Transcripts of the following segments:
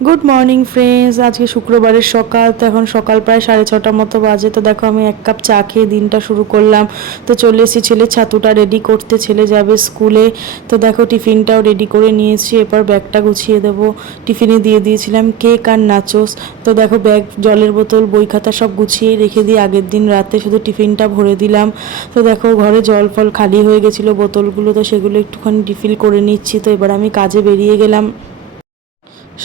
Good morning friends আজকে শুক্রবারের সকাল, তো এখন সকাল প্রায় সাড়ে ছটার মতো বাজে। তো দেখো, আমি এক কাপ চা খেয়ে দিনটা শুরু করলাম। তো চলে এসেছি ছেলের ছাতুটা রেডি করতে। ছেলে যাবে স্কুলে। তো দেখো, টিফিনটাও রেডি করে নিয়েছি। এরপর ব্যাগটা গুছিয়ে দেবো। টিফিনে দিয়ে দিয়েছিলাম কেক আর নাচোস তো দেখো, ব্যাগ, জলের বোতল, বই খাতা সব গুছিয়ে রেখে দিয়ে আগের দিন রাতে শুধু টিফিনটা ভরে দিলাম। তো দেখো, ঘরে জল ফল খালি হয়ে গেছিল বোতলগুলো, তো সেগুলো একটুখানি রিফিল করে নিচ্ছি। তো এবার আমি কাজে বেরিয়ে গেলাম।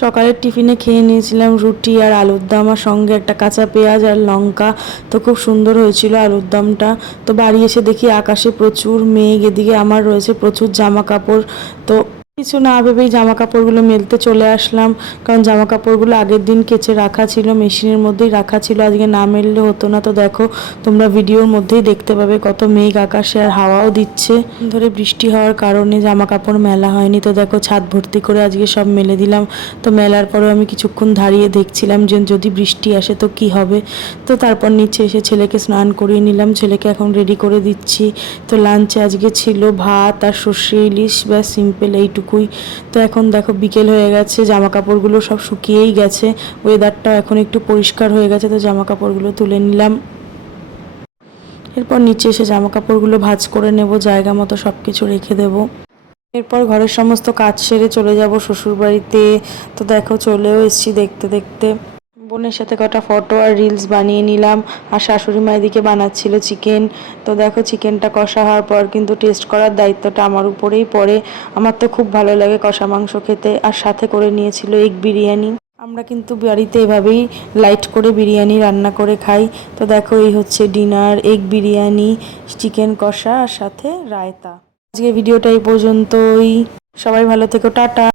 সকালের টিফিনে খেয়ে নিয়েছিলাম রুটি আর আলুর দম আর সঙ্গে একটা কাঁচা পেঁয়াজ আর লঙ্কা। তো খুব সুন্দর হয়েছিল আলুর দমটা। তো বাড়ি এসে দেখি আকাশে প্রচুর মেঘ, এদিকে আমার রয়েছে প্রচুর জামা কাপড়। তো কিছু না ভেবেই জামা কাপড়গুলো মেলতে চলে আসলাম। কারণ জামা কাপড়গুলো আগের দিন কেচে রাখা ছিল, মেশিনের মধ্যেই রাখা ছিল। আজকে না মেললে হতো না। তো দেখো, তোমরা ভিডিওর মধ্যেই দেখতে পাবে কত মেঘ আকাশে আর হাওয়াও দিচ্ছে। ধরে বৃষ্টি হওয়ার কারণে জামা কাপড় মেলা হয়নি। তো দেখো, ছাদ ভর্তি করে আজকে সব মেলে দিলাম। তো মেলার পরেও আমি কিছুক্ষণ দাঁড়িয়ে দেখছিলাম যে যদি বৃষ্টি আসে তো কি হবে। তো তারপর নিচে এসে ছেলেকে স্নান করিয়ে নিলাম। ছেলেকে এখন রেডি করে দিচ্ছি। তো লাঞ্চে আজকে ছিল ভাত আর সর্ষে ইলিশ। বা সিম্পল এইটুকুই তো এখন দেখো বিকেল হয়ে গেছে জামা কাপড়গুলো সব শুকিয়েই গেছে। ওয়েদারটাও এখন একটু পরিষ্কার হয়ে গেছে, তো জামা কাপড়গুলো তুলে নিলাম। এরপর নিচে এসে জামা কাপড়গুলো ভাজ করে নেব, জায়গা মতো সব কিছু রেখে দেব। এরপর ঘরের সমস্ত কাজ সেরে চলে যাব শ্বশুরবাড়িতে। তো দেখো চলেও এসছি দেখতে দেখতে। বোনের সাথে কটা ফটো আর রিলস বানিয়ে নিলাম। আর শাশুড়ি মা এদিকে বানাচ্ছিল চিকেন তো দেখো চিকেনটা কষা হওয়ার পর কিন্তু টেস্ট করার দায়িত্বটা আমার উপরেই পড়ে। আমার তো খুব ভালো লাগে কষা মাংস খেতে। আর সাথে করে নিয়েছিল এগ বিরিয়ানি। আমরা কিন্তু বাড়িতে এভাবেই লাইট করে বিরিয়ানি রান্না করে খাই। তো দেখো এই হচ্ছে ডিনার এগ বিরিয়ানি চিকেন কষা আর সাথে রায়তা। আজকে ভিডিওটা এই পর্যন্তই। সবাই ভালো থেকো, টাটা।